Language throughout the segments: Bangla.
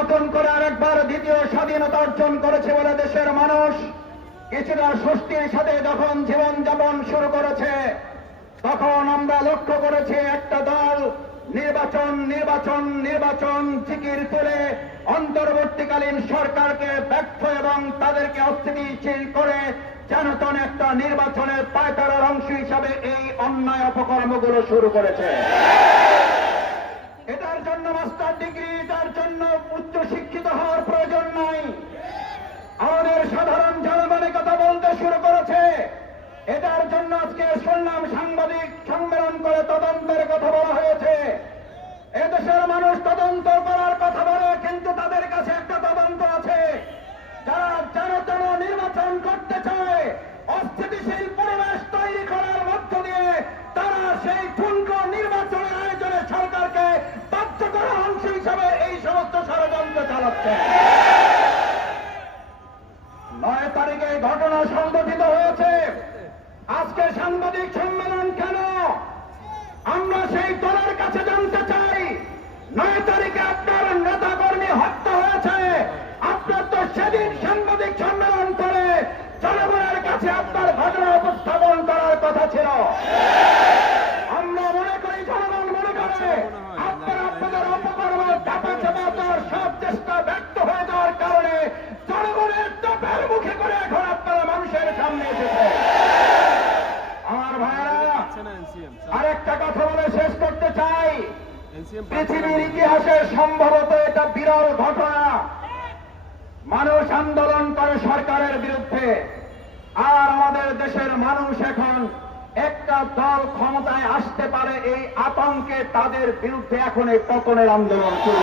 নতুন করে আরেকবার দ্বিতীয় স্বাধীনতা অর্জন করেছে বলে দেশের মানুষ। কিছুটা স্বস্তির সাথে যখন জীবন যাপন শুরু করেছে, তখন আমরা লক্ষ্য করেছি একটা দল নির্বাচন নির্বাচন নির্বাচন জিকির তুলে অন্তর্বর্তীকালীন সরকারকে ব্যর্থ এবং তাদেরকে অস্থিতিশীল করে যেন তেন একটা নির্বাচনের পায়তারার অংশ হিসাবে এই অন্যায় অপকর্মগুলো শুরু করেছে। এটার জন্য মাস্টার ডিগ্রি এটার জন্য উচ্চ শিক্ষিত হওয়ার প্রয়োজন নাই আমাদের সাধারণ জনগণে কথা বলতে শুরু করেছে এটার জন্য আজকে শুনলাম সাংবাদিক সম্মেলন করে তদন্তের কথা বলা হয়েছে। এদেশের মানুষ তদন্ত করার কথা বলে, কিন্তু তাদের কাছে একটা তদন্ত আছে। যারা যেন তেন নির্বাচন করতে চায়, অস্থিতিশীল পরিবেশ তৈরি করার মধ্য দিয়ে তারা সেই ঠুনকো নির্বাচনের আয়োজনে সরকারকে বাধ্য করার অংশ হিসাবে এই সমস্ত ষড়যন্ত্র চালাচ্ছে। নয় তারিখে ঘটনা সংঘটিত আজকে সাংবাদিক সম্মেলন পৃথিবীর ইতিহাসে সম্ভবত এটা বিরল ঘটনা মানুষ আন্দোলন করে সরকারের বিরুদ্ধে আর আমাদের দেশের মানুষ এখন একটা দল ক্ষমতায় আসতে পারে এই আতঙ্কে তাদের বিরুদ্ধে এখন এই পতনের আন্দোলন করে।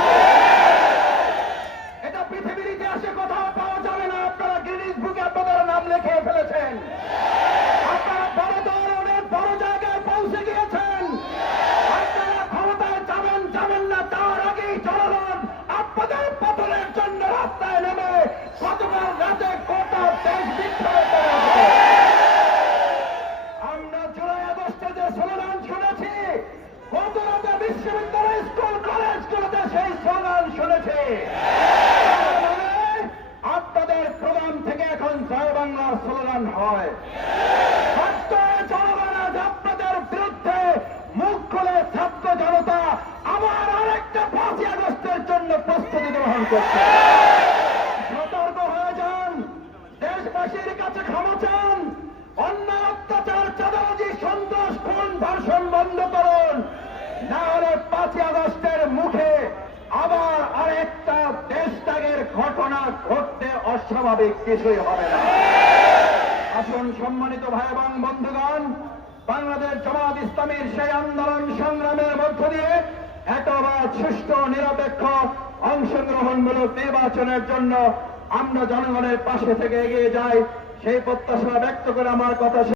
আপনাদের প্রোগ্রাম থেকে এখন জয় বাংলার স্লোগান হয়। জনগণ আপনাদের বিরুদ্ধে মুখ খুলে ছাত্র জনতা আবার আরেকটা পাঁচই আগস্টের জন্য প্রস্তুতি গ্রহণ করছে। সতর্ক হয়ে যান। দেশবাসীর কাছে ক্ষমা চান। ঘটতে অস্বাভাবিক কিছুই হবে না। আসুন সম্মানিত ভাই এবং বন্ধুগণ, বাংলাদেশ জামাত ইসলামের সেই আন্দোলন সংগ্রামের মধ্য দিয়ে একবার সুষ্ঠু, নিরপেক্ষ, অংশগ্রহণমূলক নির্বাচনের জন্য আমরা জনগণের পাশে থেকে এগিয়ে যাই। সেই প্রত্যাশা ব্যক্ত করে আমার কথা